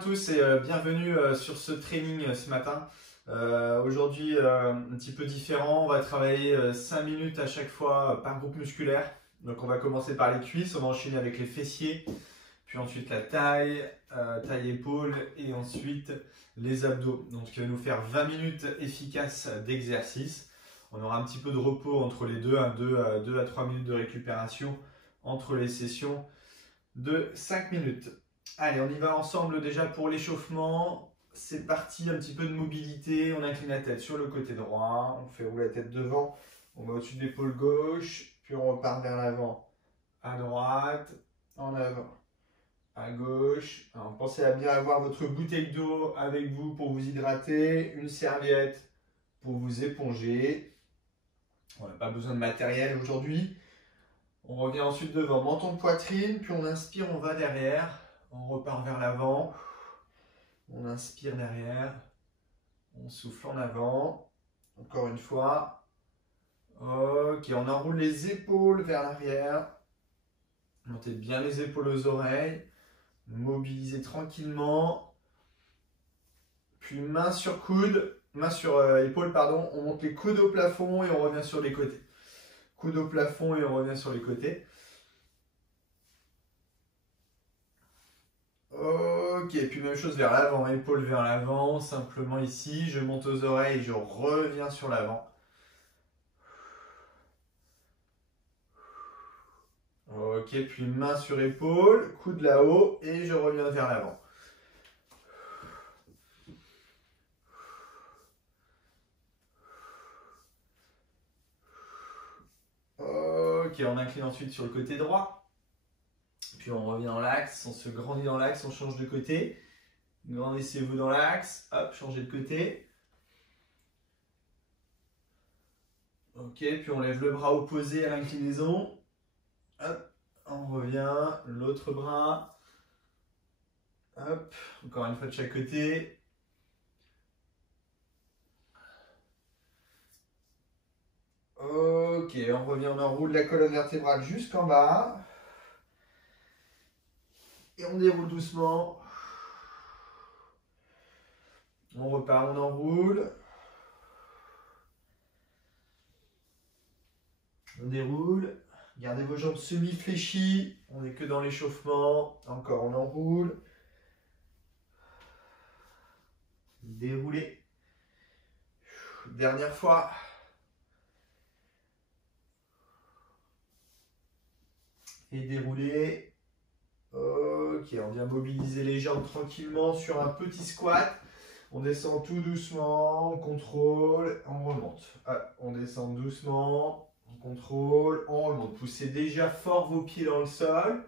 tous et bienvenue sur ce training ce matin. Aujourd'hui, un petit peu différent, on va travailler 5 minutes à chaque fois par groupe musculaire. Donc on va commencer par les cuisses, on va enchaîner avec les fessiers, puis ensuite la taille, taille-épaule et ensuite les abdos. Donc ce qui va nous faire 20 minutes efficaces d'exercice. On aura un petit peu de repos entre les deux, 2 à 3 minutes de récupération entre les sessions de 5 minutes. Allez, on y va ensemble déjà pour l'échauffement. C'est parti, un petit peu de mobilité. On incline la tête sur le côté droit. On fait rouler la tête devant. On va au-dessus de l'épaule gauche. Puis on repart vers l'avant. À droite, en avant, à gauche. Alors, pensez à bien avoir votre bouteille d'eau avec vous pour vous hydrater. Une serviette pour vous éponger. On n'a pas besoin de matériel aujourd'hui. On revient ensuite devant, menton de poitrine, puis on inspire, on va derrière, on repart vers l'avant, on inspire derrière, on souffle en avant, encore une fois. Ok, on enroule les épaules vers l'arrière, montez bien les épaules aux oreilles, mobilisez tranquillement, puis main sur coude, main sur épaule, pardon, on monte les coudes au plafond et on revient sur les côtés. Coude au plafond et on revient sur les côtés. Ok, puis même chose vers l'avant, épaule vers l'avant, simplement ici, je monte aux oreilles, je reviens sur l'avant. Ok, puis main sur épaule, coude là-haut et je reviens vers l'avant. Ok, on incline ensuite sur le côté droit. Puis on revient dans l'axe, on se grandit dans l'axe, on change de côté. Grandissez-vous dans l'axe, hop, changez de côté. Ok, puis on lève le bras opposé à l'inclinaison. Hop, on revient, l'autre bras. Hop, encore une fois de chaque côté. Ok, on revient, on enroule la colonne vertébrale jusqu'en bas. Et on déroule doucement. On repart, on enroule. On déroule. Gardez vos jambes semi-fléchies. On n'est que dans l'échauffement. Encore, on enroule. Déroulez. Dernière fois. Et déroulez. Ok, on vient mobiliser les jambes tranquillement sur un petit squat. On descend tout doucement, on contrôle, on remonte. Hop, on descend doucement, on contrôle, on remonte. Poussez déjà fort vos pieds dans le sol.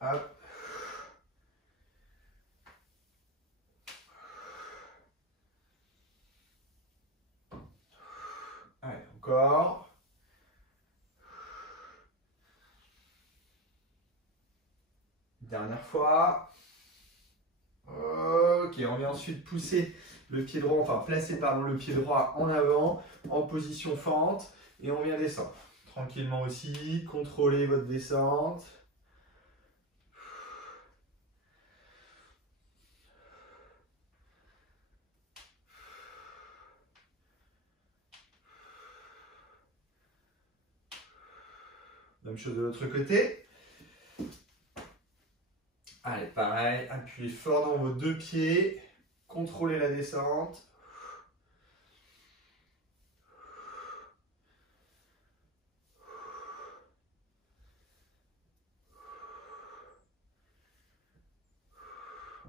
Hop. Allez, encore. Dernière fois. Ok, on vient ensuite pousser le pied droit, enfin placer pardon, le pied droit en avant, en position fente, et on vient descendre. Tranquillement aussi, contrôlez votre descente. Même chose de l'autre côté. Allez, pareil, appuyez fort dans vos deux pieds, contrôlez la descente.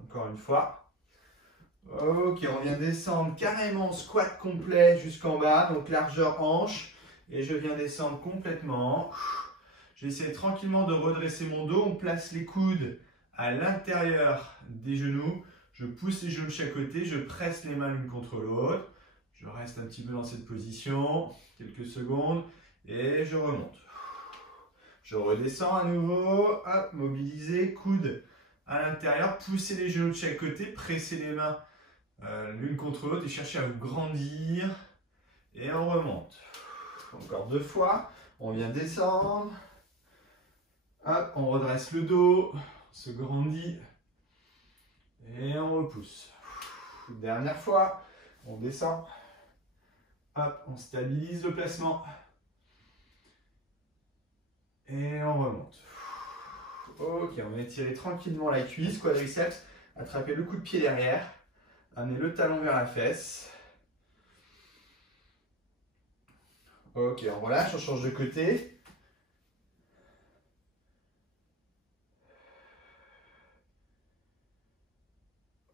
Encore une fois. Ok, on vient descendre carrément squat complet jusqu'en bas, donc largeur hanche. Et je viens descendre complètement. J'essaie tranquillement de redresser mon dos. On place les coudes à l'intérieur des genoux. Je pousse les genoux de chaque côté. Je presse les mains l'une contre l'autre. Je reste un petit peu dans cette position. Quelques secondes. Et je remonte. Je redescends à nouveau. Hop, mobilisez. Coudes à l'intérieur. Poussez les genoux de chaque côté. Pressez les mains l'une contre l'autre. Et cherchez à vous grandir. Et on remonte. Encore 2 fois. On vient descendre. Hop, on redresse le dos, on se grandit. Et on repousse. Dernière fois, on descend. Hop, on stabilise le placement. Et on remonte. Ok, on va étirer tranquillement la cuisse, quadriceps. Attrapez le coup de pied derrière. Amenez le talon vers la fesse. Ok, on relâche, on change de côté.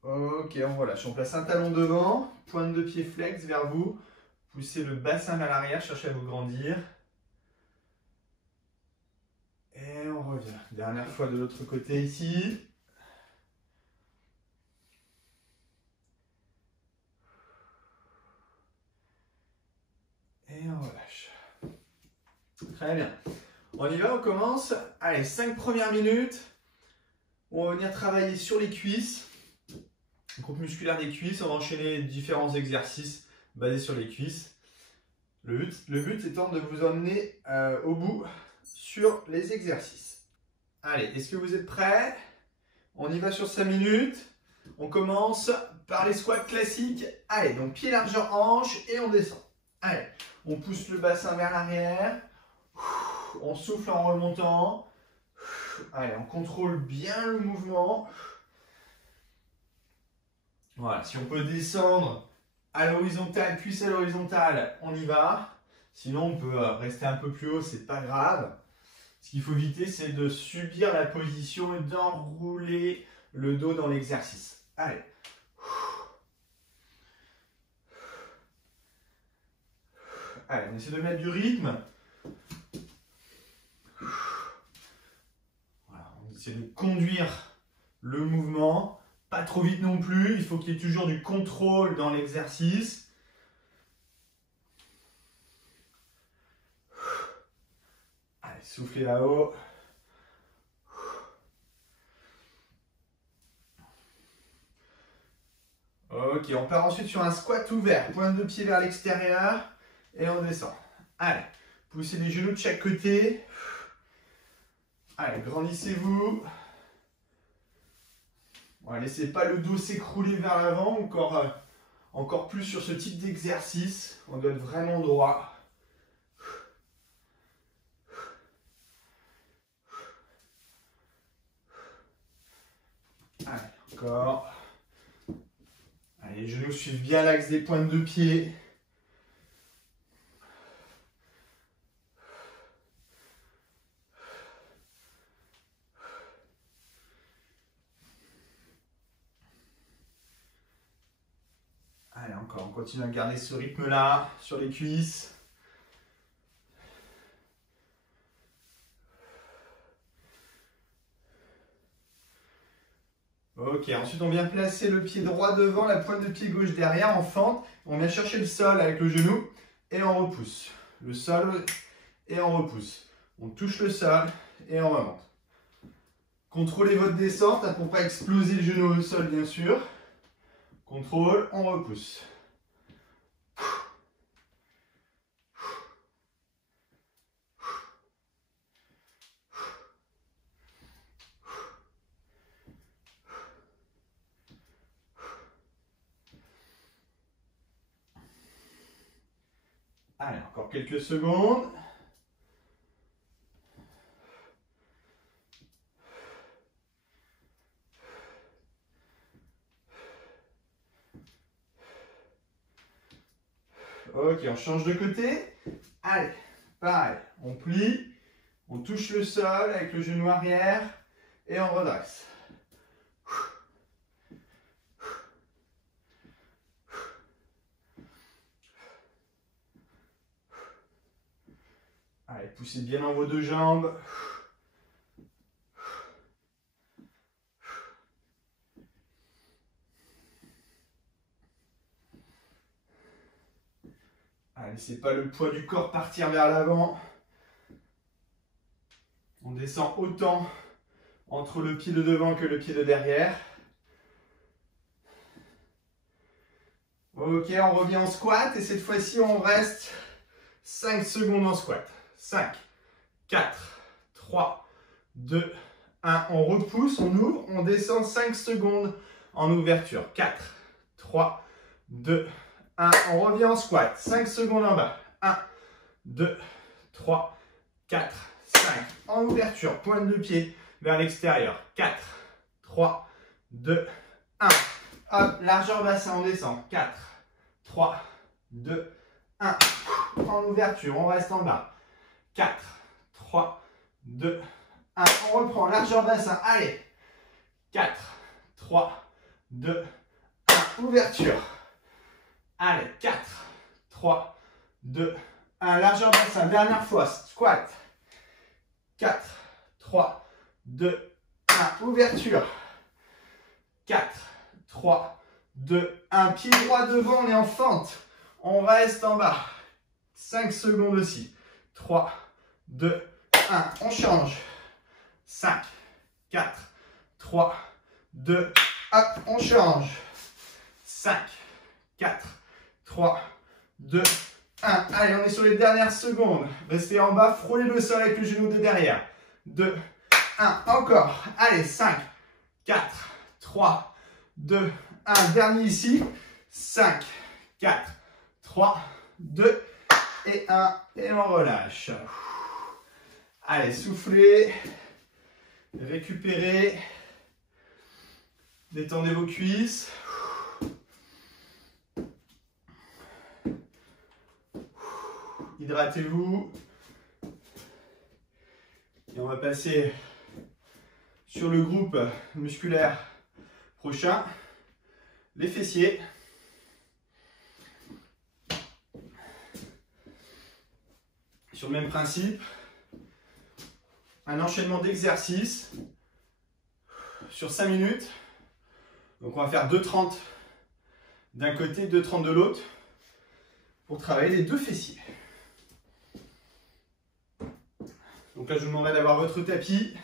Ok, on relâche. On place un talon devant, pointe de pied flex vers vous. Poussez le bassin vers l'arrière, cherchez à vous grandir. Et on revient. Dernière fois de l'autre côté ici. Et on relâche. Très bien. On y va, on commence. Allez, 5 premières minutes. On va venir travailler sur les cuisses. Groupe musculaire des cuisses. On va enchaîner différents exercices basés sur les cuisses. Le but étant de vous emmener au bout sur les exercices. Allez, est-ce que vous êtes prêts? On y va sur 5 minutes. On commence par les squats classiques. Allez, donc pied largeur hanche et on descend. Allez, on pousse le bassin vers l'arrière. On souffle en remontant. Allez, on contrôle bien le mouvement. Voilà, si on peut descendre à l'horizontale, cuisse à l'horizontale, on y va. Sinon, on peut rester un peu plus haut, c'est pas grave. Ce qu'il faut éviter, c'est de subir la position et d'enrouler le dos dans l'exercice. Allez. Allez, on essaie de mettre du rythme. Voilà, on essaie de conduire le mouvement. Pas trop vite non plus. Il faut qu'il y ait toujours du contrôle dans l'exercice. Allez, soufflez là-haut. Ok, on part ensuite sur un squat ouvert. Pointe de pied vers l'extérieur. Et on descend. Allez, poussez les genoux de chaque côté. Allez, grandissez-vous. Bon, laissez pas le dos s'écrouler vers l'avant, encore plus sur ce type d'exercice. On doit être vraiment droit. Allez, encore. Allez, les genoux suivent bien l'axe des pointes de pied. Allez, encore, on continue à garder ce rythme-là sur les cuisses. Ok, ensuite on vient placer le pied droit devant, la pointe de pied gauche derrière en fente. On vient chercher le sol avec le genou et on repousse. Le sol et on repousse. On touche le sol et on remonte. Contrôlez votre descente pour ne pas exploser le genou au sol bien sûr. Contrôle, on repousse. Allez, encore quelques secondes. Ok, on change de côté. Allez, pareil, on plie, on touche le sol avec le genou arrière et on redresse. Allez, poussez bien dans vos deux jambes. Allez, laissez pas le poids du corps partir vers l'avant. On descend autant entre le pied de devant que le pied de derrière. Ok, on revient en squat et cette fois-ci on reste 5 secondes en squat. 5, 4, 3, 2, 1. On repousse, on ouvre, on descend 5 secondes en ouverture. 4, 3, 2, 1. On revient en squat. 5 secondes en bas. 1, 2, 3, 4, 5. En ouverture, pointe de pied vers l'extérieur. 4, 3, 2, 1. Hop, largeur bassin, on descend. 4, 3, 2, 1. En ouverture, on reste en bas. 4, 3, 2, 1. On reprend, largeur bassin. Allez. 4, 3, 2, 1. Ouverture. Allez, 4, 3, 2, 1. Largeur bassin. Dernière fois. Squat. 4, 3, 2, 1. Ouverture. 4, 3, 2, 1. Pied droit devant, on est en fente. On reste en bas. 5 secondes aussi. 3, 2, 1. On change. 5, 4, 3, 2, hop, on change. 5, 4, 3, 2, 1. Allez, on est sur les dernières secondes. Restez en bas, frôlez le sol avec le genou de derrière. 2, 1. Encore. Allez, 5, 4, 3, 2, 1. Dernier ici. 5, 4, 3, 2 et 1. Et on relâche. Allez, soufflez. Récupérez. Détendez vos cuisses. Hydratez-vous. Et on va passer sur le groupe musculaire prochain, les fessiers. Sur le même principe, un enchaînement d'exercices sur 5 minutes. Donc on va faire 2,30 d'un côté, 2,30 de l'autre pour travailler les deux fessiers. Donc là je vous demanderai d'avoir votre tapis.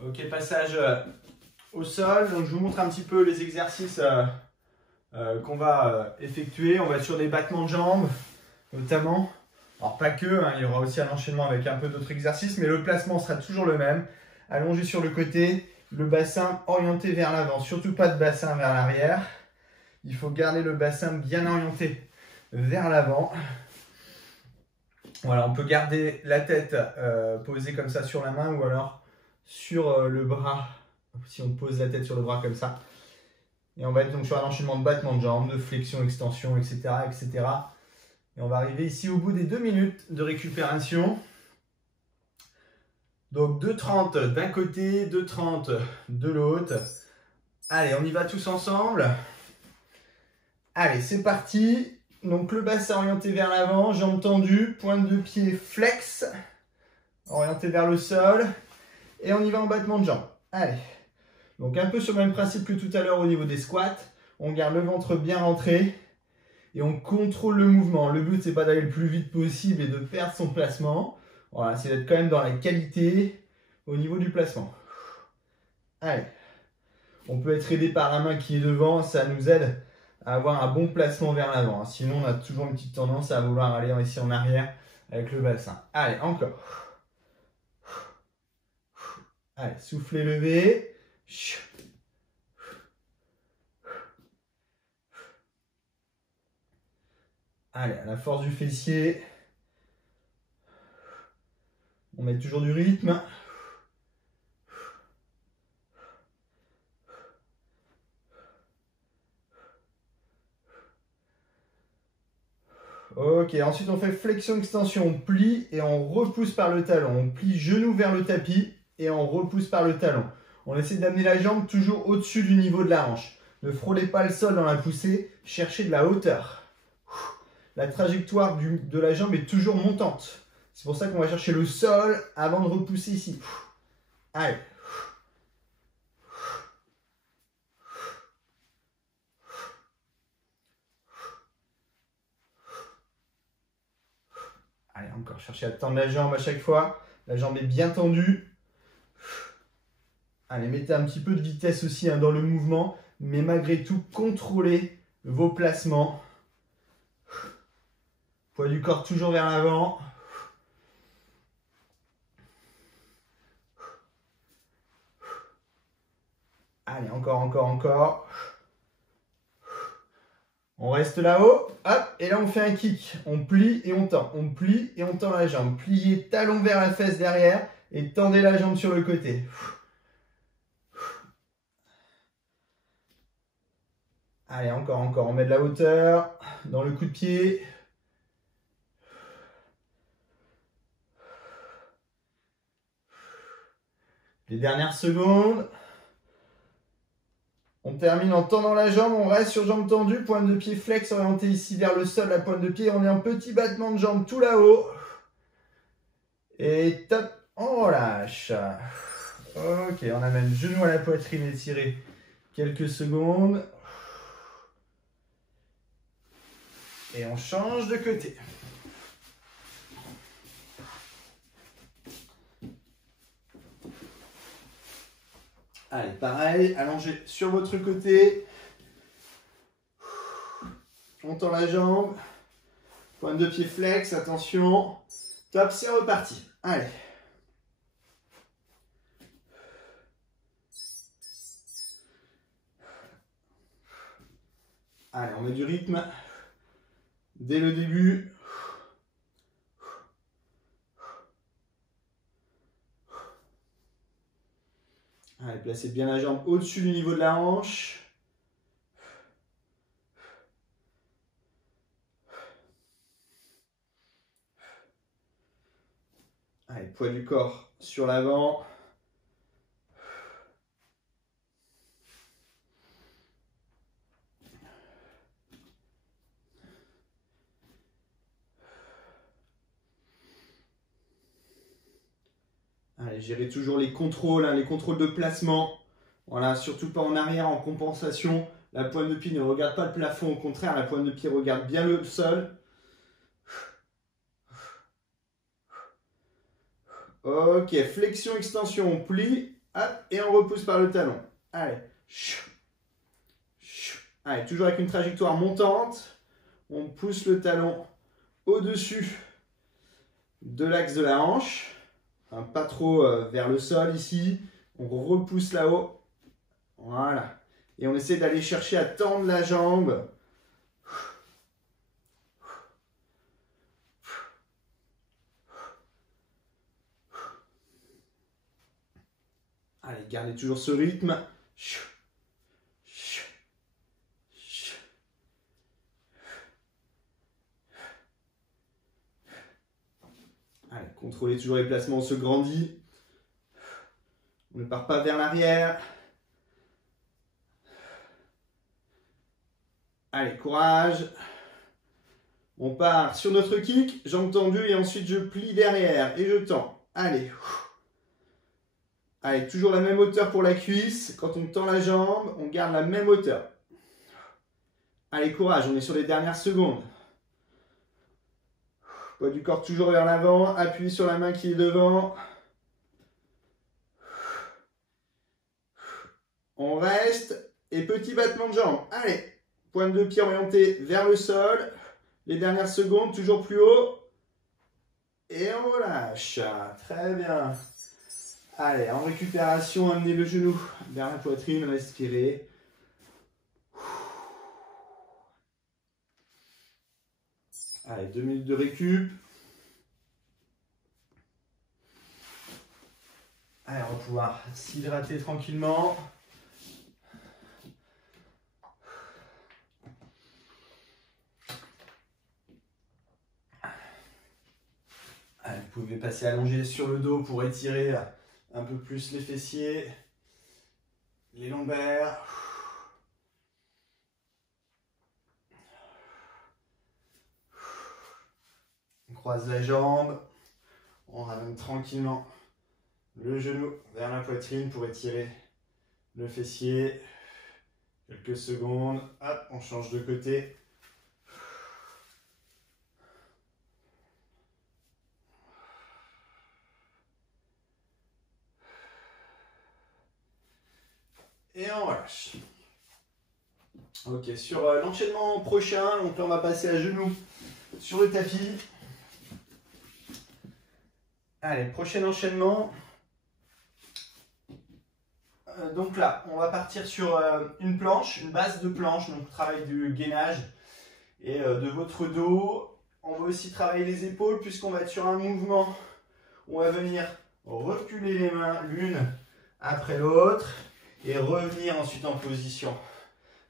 Ok, passage au sol. Donc je vous montre un petit peu les exercices qu'on va effectuer. On va être sur des battements de jambes notamment. Alors pas que, hein, il y aura aussi un enchaînement avec un peu d'autres exercices, mais le placement sera toujours le même. Allongé sur le côté, le bassin orienté vers l'avant. Surtout pas de bassin vers l'arrière. Il faut garder le bassin bien orienté vers l'avant. Voilà, on peut garder la tête posée comme ça sur la main ou alors sur le bras, si on pose la tête sur le bras comme ça. Et on va être donc sur un enchaînement de battements de jambes, de flexion, extension, etc., etc. Et on va arriver ici au bout des 2 minutes de récupération. Donc 2,30 d'un côté, 2,30 de l'autre. Allez, on y va tous ensemble. Allez, c'est parti. Donc le bassin orienté vers l'avant, jambes tendues, pointe de pied flex, orienté vers le sol. Et on y va en battement de jambes. Allez. Donc un peu sur le même principe que tout à l'heure au niveau des squats. On garde le ventre bien rentré. Et on contrôle le mouvement. Le but, c'est pas d'aller le plus vite possible et de perdre son placement. Voilà, c'est d'être quand même dans la qualité au niveau du placement. Allez. On peut être aidé par la main qui est devant. Ça nous aide à avoir un bon placement vers l'avant. Sinon, on a toujours une petite tendance à vouloir aller ici en arrière avec le bassin. Allez, encore. Allez, soufflez, levez. Allez, à la force du fessier. On met toujours du rythme. Ok, ensuite on fait flexion-extension, on plie et on repousse par le talon. On plie genou vers le tapis et on repousse par le talon. On essaie d'amener la jambe toujours au-dessus du niveau de la hanche. Ne frôlez pas le sol dans la poussée, cherchez de la hauteur. La trajectoire de la jambe est toujours montante. C'est pour ça qu'on va chercher le sol avant de repousser ici. Allez. Allez, encore, cherchez à tendre la jambe à chaque fois. La jambe est bien tendue. Allez, mettez un petit peu de vitesse aussi dans le mouvement, mais malgré tout, contrôlez vos placements. Poids du corps toujours vers l'avant. Allez, encore, encore, encore. On reste là-haut. Hop, et là on fait un kick. On plie et on tend. On plie et on tend la jambe. Pliez talon vers la fesse derrière et tendez la jambe sur le côté. Allez, encore, encore. On met de la hauteur dans le coup de pied. Les dernières secondes. On termine en tendant la jambe, on reste sur jambe tendue, pointe de pied flex orientée ici vers le sol, la pointe de pied, on est en petit battement de jambe tout là-haut. Et top, on relâche. Ok, on amène genou à la poitrine étiré quelques secondes. Et on change de côté. Allez, pareil, allongé sur votre côté. On tend la jambe. Pointe de pied flex, attention. Top, c'est reparti. Allez. Allez, on met du rythme dès le début. Allez, placez bien la jambe au-dessus du niveau de la hanche. Allez, poids du corps sur l'avant. Allez, gérez toujours les contrôles de placement. Voilà, surtout pas en arrière, en compensation. La pointe de pied ne regarde pas le plafond, au contraire, la pointe de pied regarde bien le sol. Ok, flexion, extension, on plie, hop, et on repousse par le talon. Allez. Allez, toujours avec une trajectoire montante. On pousse le talon au-dessus de l'axe de la hanche. Hein, pas trop vers le sol ici. On repousse là-haut. Voilà. Et on essaie d'aller chercher à tendre la jambe. Allez, gardez toujours ce rythme. Allez, contrôlez toujours les placements, on se grandit. On ne part pas vers l'arrière. Allez, courage. On part sur notre kick, jambe tendue et ensuite je plie derrière et je tends. Allez. Allez, toujours la même hauteur pour la cuisse. Quand on tend la jambe, on garde la même hauteur. Allez, courage, on est sur les dernières secondes. Poids du corps toujours vers l'avant, appuyez sur la main qui est devant. On reste et petit battement de jambe. Allez, pointe de pied orientée vers le sol. Les dernières secondes, toujours plus haut. Et on relâche. Très bien. Allez, en récupération, amenez le genou vers la poitrine, respirez. Allez, 2 minutes de récup. Allez, on va pouvoir s'hydrater tranquillement. Allez, vous pouvez passer allongé sur le dos pour étirer un peu plus les fessiers, les lombaires. On croise la jambe, on ramène tranquillement le genou vers la poitrine pour étirer le fessier. Quelques secondes, hop, on change de côté. et on relâche. Ok, sur l'enchaînement prochain, donc là on va passer à genoux sur le tapis. Allez, prochain enchaînement. Donc là, on va partir sur une planche, une base de planche, donc travail du gainage et de votre dos. On va aussi travailler les épaules puisqu'on va être sur un mouvement où on va venir reculer les mains l'une après l'autre et revenir ensuite en position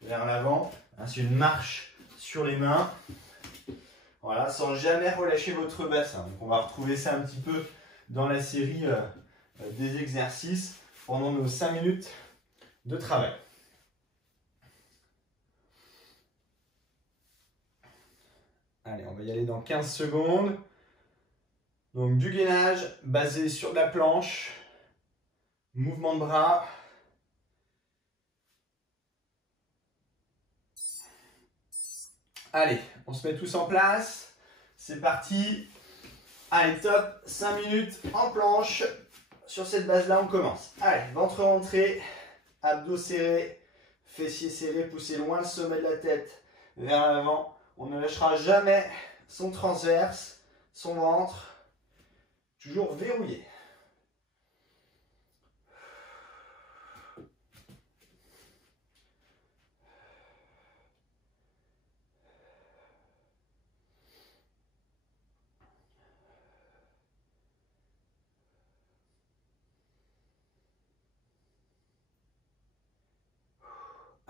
vers l'avant. Ainsi une marche sur les mains. Voilà, sans jamais relâcher votre bassin. Donc on va retrouver ça un petit peu dans la série des exercices pendant nos 5 minutes de travail. Allez, on va y aller dans 15 secondes. Donc du gainage basé sur de la planche, mouvement de bras. Allez, on se met tous en place. C'est parti. Allez, top, 5 minutes en planche. Sur cette base-là, on commence. Allez, ventre rentré, abdos serrés, fessiers serrés, poussez loin le sommet de la tête vers l'avant. On ne lâchera jamais son transverse, son ventre. Toujours verrouillé.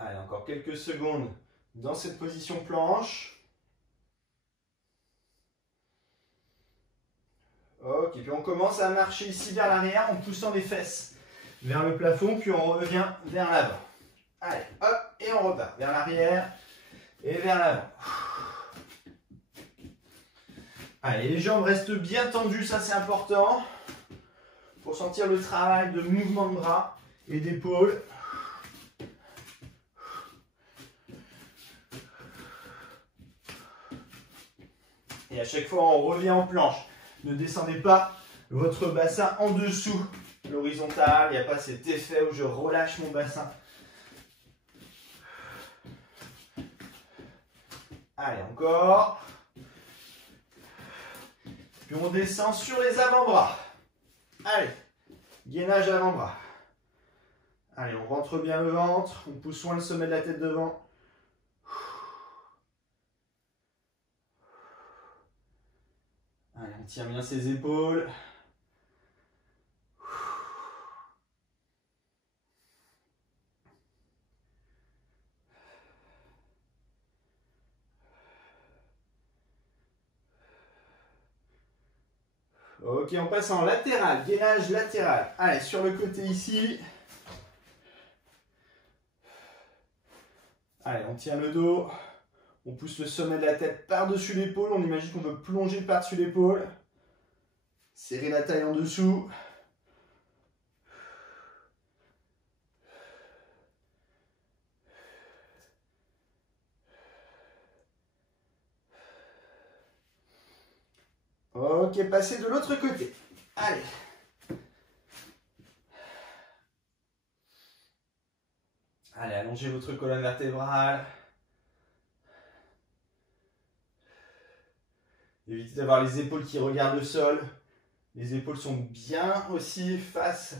Allez, encore quelques secondes dans cette position planche. Ok, puis on commence à marcher ici vers l'arrière en poussant les fesses vers le plafond, puis on revient vers l'avant. Allez, hop, et on repart vers l'arrière et vers l'avant. Allez, les jambes restent bien tendues, ça c'est important, pour sentir le travail de mouvement de bras et d'épaule. Et à chaque fois, on revient en planche. Ne descendez pas votre bassin en dessous l'horizontale. Il n'y a pas cet effet où je relâche mon bassin. Allez, encore. Puis on descend sur les avant-bras. Allez, gainage avant-bras. Allez, on rentre bien le ventre. On pousse loin le sommet de la tête devant. Allez, on tire bien ses épaules. Ok, on passe en latéral, gainage latéral. Allez, sur le côté ici. Allez, on tient le dos. On pousse le sommet de la tête par-dessus l'épaule. On imagine qu'on veut plonger par-dessus l'épaule. Serrer la taille en dessous. Ok, passez de l'autre côté. Allez. Allez, allongez votre colonne vertébrale. Évitez d'avoir les épaules qui regardent le sol. Les épaules sont bien aussi face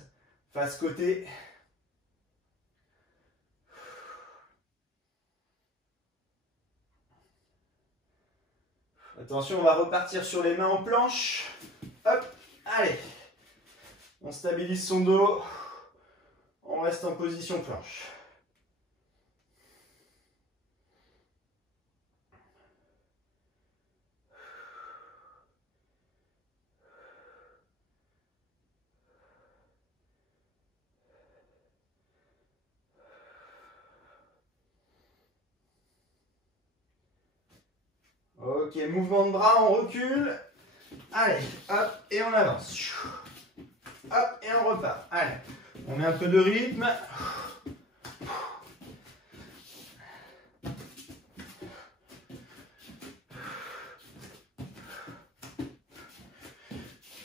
côté. Attention, on va repartir sur les mains en planche. Hop, allez. On stabilise son dos. On reste en position planche. Ok, mouvement de bras, on recule. Allez, hop, et on avance. Hop, et on repart. Allez, on met un peu de rythme.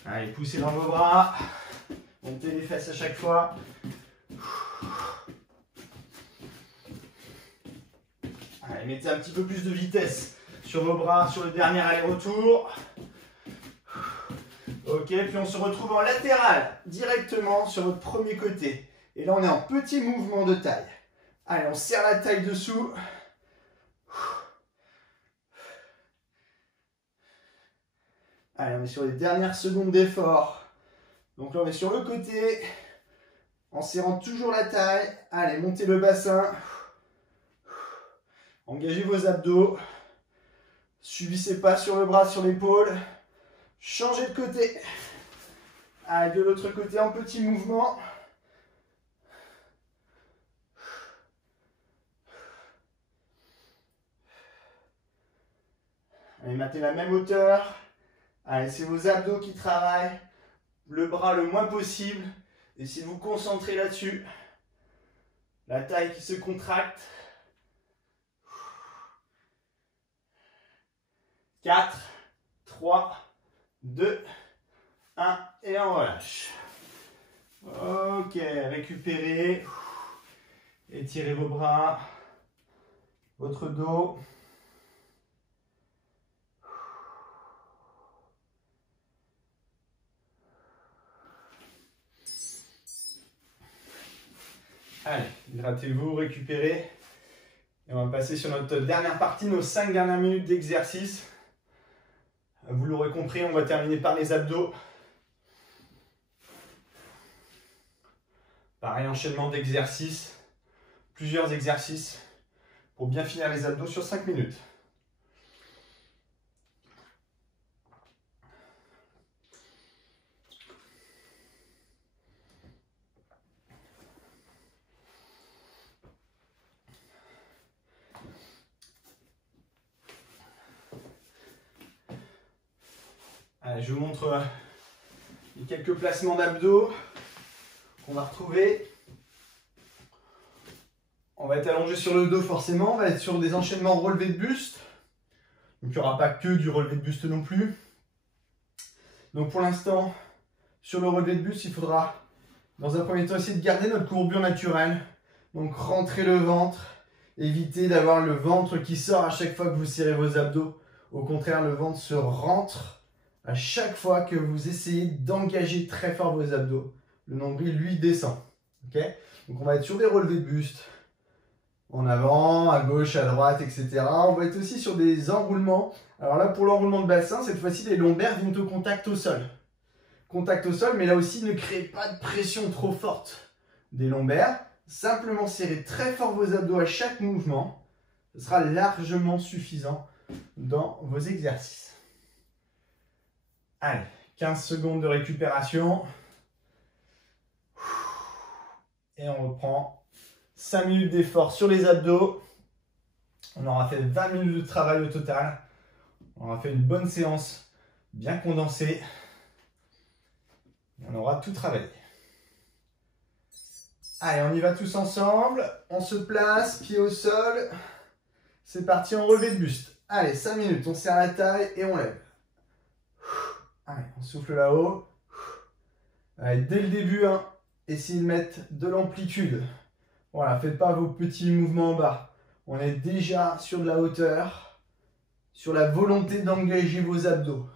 Allez, poussez dans vos bras. Montez les fesses à chaque fois. Allez, mettez un petit peu plus de vitesse sur vos bras, sur le dernier aller-retour. Ok, puis on se retrouve en latéral, directement sur votre premier côté. Et là, on est en petit mouvement de taille. Allez, on serre la taille dessous. Allez, on est sur les dernières secondes d'effort. Donc là, on est sur le côté, en serrant toujours la taille. Allez, montez le bassin. Engagez vos abdos. Subissez pas sur le bras, sur l'épaule. Changez de côté. Allez, de l'autre côté, en petit mouvement. Allez, maintenez la même hauteur. Allez, c'est vos abdos qui travaillent. Le bras le moins possible. Et si vous concentrez là-dessus, la taille qui se contracte. 4, 3, 2, 1 et on relâche. Ok, récupérez. Étirez vos bras, votre dos. Allez, hydratez-vous, récupérez. Et on va passer sur notre dernière partie, nos 5 dernières minutes d'exercice. Vous l'aurez compris, on va terminer par les abdos. Pareil, enchaînement d'exercices. Plusieurs exercices pour bien finir les abdos sur 5 minutes. Allez, je vous montre les quelques placements d'abdos qu'on va retrouver. On va être allongé sur le dos forcément, on va être sur des enchaînements relevés de buste. Donc il n'y aura pas que du relevé de buste non plus. Donc pour l'instant, sur le relevé de buste, il faudra dans un premier temps essayer de garder notre courbure naturelle. Donc rentrer le ventre, éviter d'avoir le ventre qui sort à chaque fois que vous serrez vos abdos. Au contraire, le ventre se rentre à chaque fois que vous essayez d'engager très fort vos abdos. Le nombril, lui, descend. Okay, donc on va être sur des relevés de buste. En avant, à gauche, à droite, etc. On va être aussi sur des enroulements. Alors là, pour l'enroulement de bassin, cette fois-ci, les lombaires vont au contact au sol. Contact au sol, mais là aussi, ne créez pas de pression trop forte des lombaires. Simplement serrez très fort vos abdos à chaque mouvement. Ce sera largement suffisant dans vos exercices. Allez, 15 secondes de récupération. Et on reprend 5 minutes d'effort sur les abdos. On aura fait 20 minutes de travail au total. On aura fait une bonne séance, bien condensée. On aura tout travaillé. Allez, on y va tous ensemble. On se place, pied au sol. C'est parti en relevé de buste. Allez, 5 minutes, on serre la taille et on lève. Allez, on souffle là-haut. Allez, dès le début, hein, essayez de mettre de l'amplitude. Voilà, faites pas vos petits mouvements en bas. On est déjà sur de la hauteur, sur la volonté d'engager vos abdos.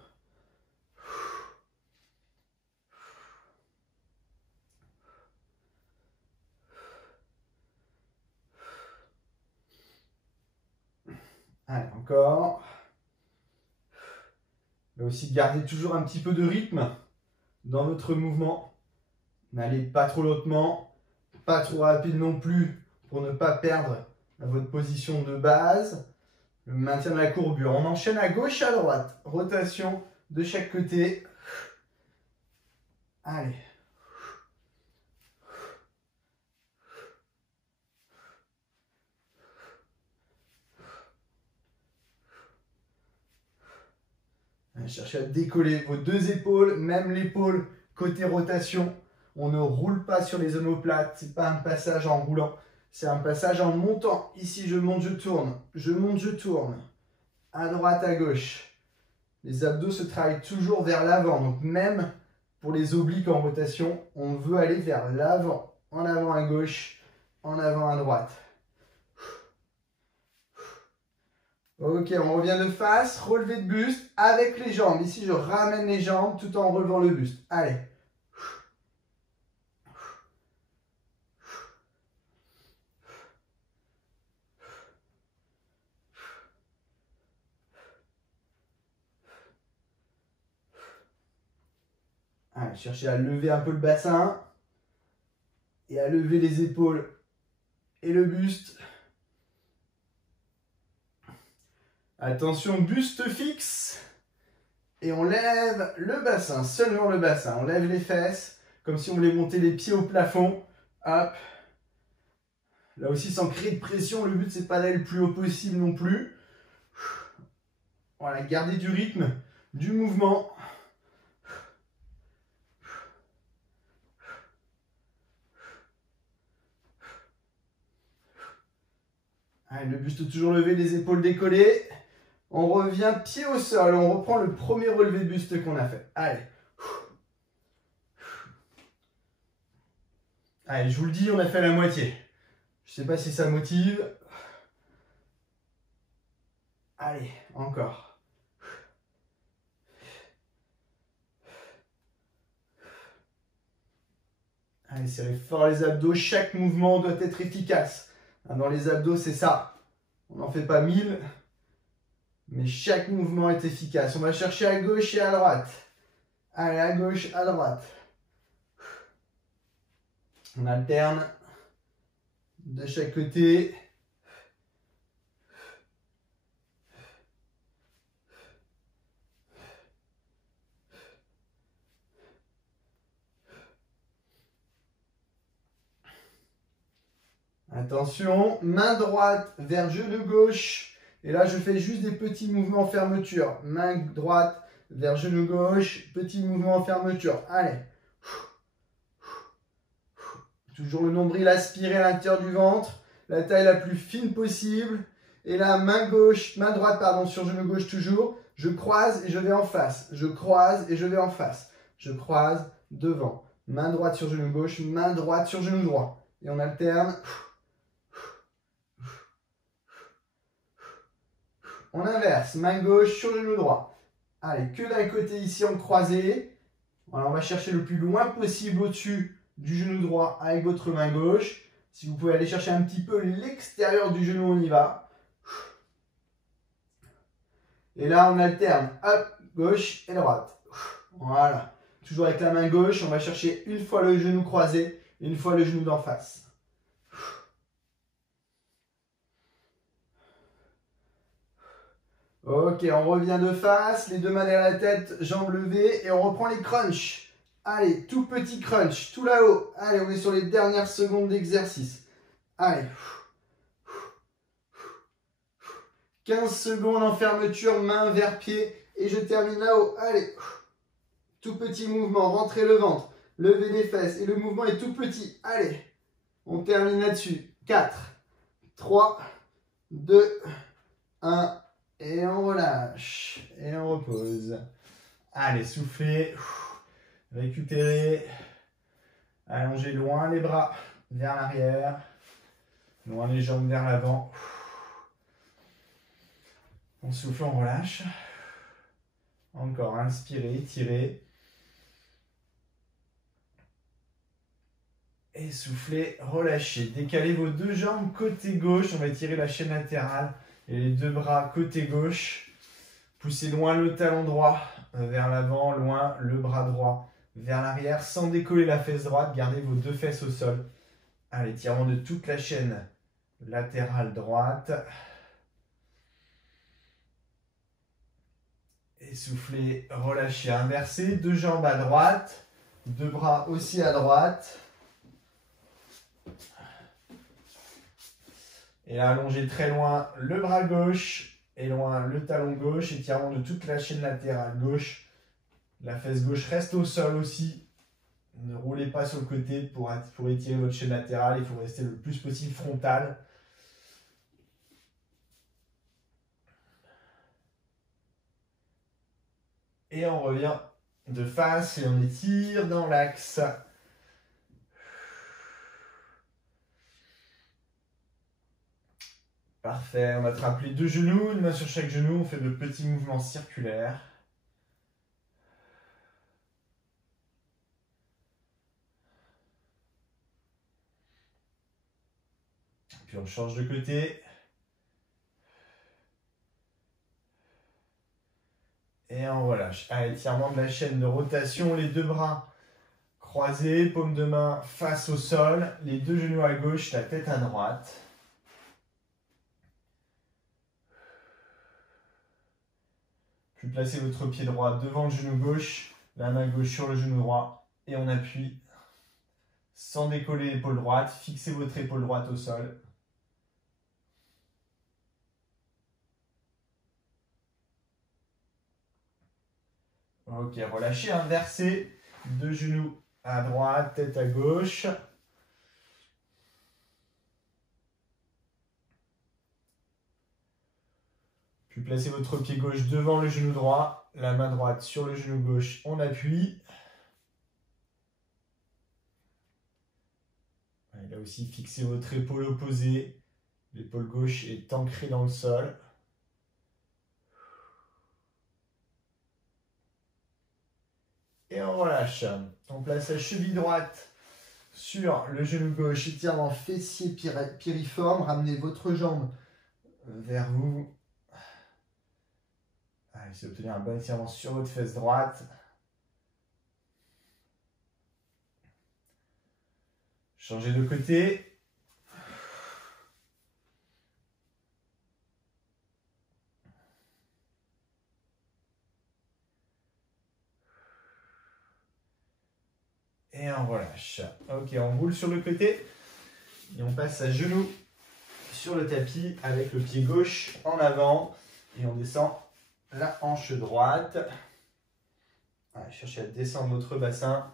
Allez, encore. Mais aussi garder toujours un petit peu de rythme dans votre mouvement. N'allez pas trop lentement, pas trop rapide non plus pour ne pas perdre votre position de base. Le maintien de la courbure. On enchaîne à gauche, à droite. Rotation de chaque côté. Allez. Cherchez à décoller vos deux épaules, même l'épaule côté rotation. On ne roule pas sur les omoplates, ce n'est pas un passage en roulant, c'est un passage en montant. Ici, je monte, je tourne, je monte, je tourne. À droite, à gauche. Les abdos se travaillent toujours vers l'avant, donc même pour les obliques en rotation, on veut aller vers l'avant. En avant à gauche, en avant à droite. Ok, on revient de face, relevé de buste avec les jambes. Ici, je ramène les jambes tout en relevant le buste. Allez. Allez, cherchez à lever un peu le bassin et à lever les épaules et le buste. Attention, buste fixe. Et on lève le bassin, seulement le bassin. On lève les fesses, comme si on voulait monter les pieds au plafond. Hop. Là aussi, sans créer de pression, le but, c'est pas d'aller le plus haut possible non plus. Voilà, gardez du rythme, du mouvement. Allez, le buste toujours levé, les épaules décollées. On revient pied au sol. On reprend le premier relevé de buste qu'on a fait. Allez. Allez, je vous le dis, on a fait la moitié. Je ne sais pas si ça motive. Allez, encore. Allez, serrez fort les abdos. Chaque mouvement doit être efficace. Dans les abdos, c'est ça. On n'en fait pas 1000. Mais chaque mouvement est efficace. On va chercher à gauche et à droite. Allez, à gauche, à droite. On alterne de chaque côté. Attention, main droite vers genou gauche. Et là, je fais juste des petits mouvements fermeture. Main droite vers genou gauche. Petit mouvement fermeture. Allez. Toujours le nombril aspiré à l'intérieur du ventre. La taille la plus fine possible. Et là, main droite, pardon, sur genou gauche toujours. Je croise et je vais en face. Je croise et je vais en face. Je croise devant. Main droite sur genou gauche, main droite sur genou droit. Et on alterne. On inverse, main gauche sur genou droit. Allez, que d'un côté ici en croisé. Voilà, on va chercher le plus loin possible au-dessus du genou droit avec votre main gauche. Si vous pouvez aller chercher un petit peu l'extérieur du genou, on y va. Et là, on alterne, hop, gauche et droite. Voilà. Toujours avec la main gauche, on va chercher une fois le genou croisé, une fois le genou d'en face. Ok, on revient de face, les deux mains derrière la tête, jambes levées et on reprend les crunchs. Allez, tout petit crunch, tout là-haut. Allez, on est sur les dernières secondes d'exercice. Allez. 15 secondes en fermeture, main vers pied et je termine là-haut. Allez. Tout petit mouvement, rentrez le ventre, levez les fesses et le mouvement est tout petit. Allez. On termine là-dessus. 4, 3, 2, 1. Et on relâche. Et on repose. Allez, soufflez. Récupérez. Allongez loin les bras vers l'arrière. Loin les jambes vers l'avant. On souffle, on relâche. Encore, inspirez, tirez. Et soufflez, relâchez. Décalez vos deux jambes côté gauche. On va étirer la chaîne latérale. Et les deux bras côté gauche. Poussez loin le talon droit vers l'avant, loin le bras droit vers l'arrière, sans décoller la fesse droite. Gardez vos deux fesses au sol. Allez, tirons de toute la chaîne latérale droite. Et soufflez, relâchez, inversez. Deux jambes à droite, deux bras aussi à droite. Et allongez très loin le bras gauche et loin le talon gauche. Et tirons de toute la chaîne latérale gauche. La fesse gauche reste au sol aussi. Ne roulez pas sur le côté pour étirer votre chaîne latérale. Il faut rester le plus possible frontal. Et on revient de face et on étire dans l'axe. Parfait, on attrape les deux genoux, une main sur chaque genou, on fait de petits mouvements circulaires. Puis on change de côté. Et on relâche. Allez, étirement de la chaîne de rotation, les deux bras croisés, paume de main face au sol, les deux genoux à gauche, la tête à droite. Puis placez votre pied droit devant le genou gauche, la main gauche sur le genou droit et on appuie sans décoller l'épaule droite. Fixez votre épaule droite au sol. Ok, relâchez, inversez, deux genoux à droite, tête à gauche. Puis placez votre pied gauche devant le genou droit, la main droite sur le genou gauche, on appuie. Et là aussi, fixez votre épaule opposée, l'épaule gauche est ancrée dans le sol. Et on relâche. On place la cheville droite sur le genou gauche, étirement fessier piriforme. Ramenez votre jambe vers vous. Essayez d'obtenir un bon étirement sur votre fesse droite. Changez de côté. Et on relâche. Ok, on roule sur le côté. Et on passe à genoux sur le tapis avec le pied gauche en avant. Et on descend la hanche droite. Allez, cherchez à descendre votre bassin.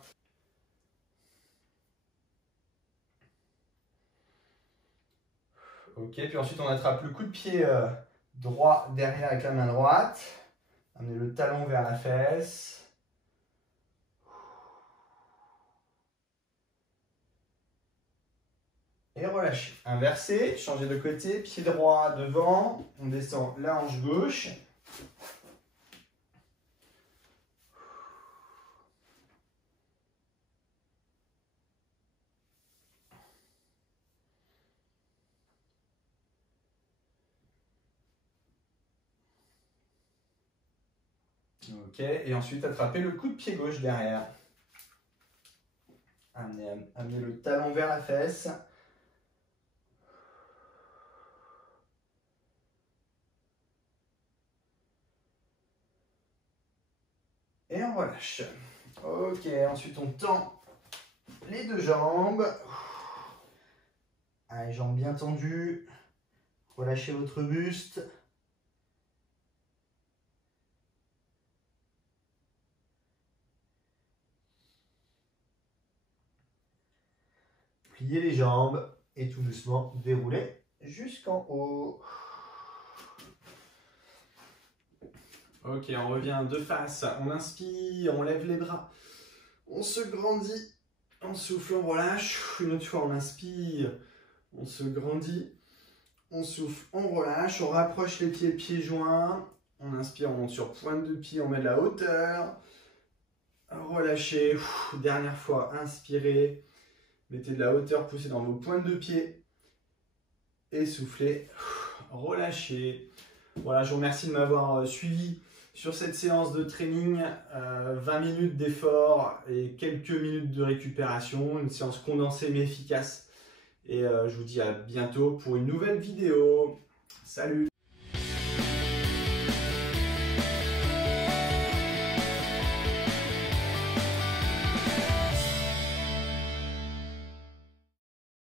Ok, puis ensuite on attrape le coup de pied droit derrière avec la main droite. Amenez le talon vers la fesse. Et relâchez. Inversé, changez de côté, pied droit devant, on descend la hanche gauche. Ok, et ensuite attrapez le coup de pied gauche derrière. Amenez le talon vers la fesse. Et on relâche. Ok, ensuite on tend les deux jambes. Allez, jambes bien tendues. Relâchez votre buste. Pliez les jambes et tout doucement déroulez jusqu'en haut. Ok, on revient de face. On inspire, on lève les bras. On se grandit. On souffle, on relâche. Une autre fois, on inspire. On se grandit. On souffle, on relâche. On rapproche les pieds joints. On inspire, on monte sur pointe de pied. On met de la hauteur. Relâchez. Dernière fois, inspirez. Mettez de la hauteur, poussez dans vos pointes de pied. Et soufflez. Relâchez. Voilà, je vous remercie de m'avoir suivi sur cette séance de training. 20 minutes d'effort et quelques minutes de récupération. Une séance condensée mais efficace. Et je vous dis à bientôt pour une nouvelle vidéo. Salut!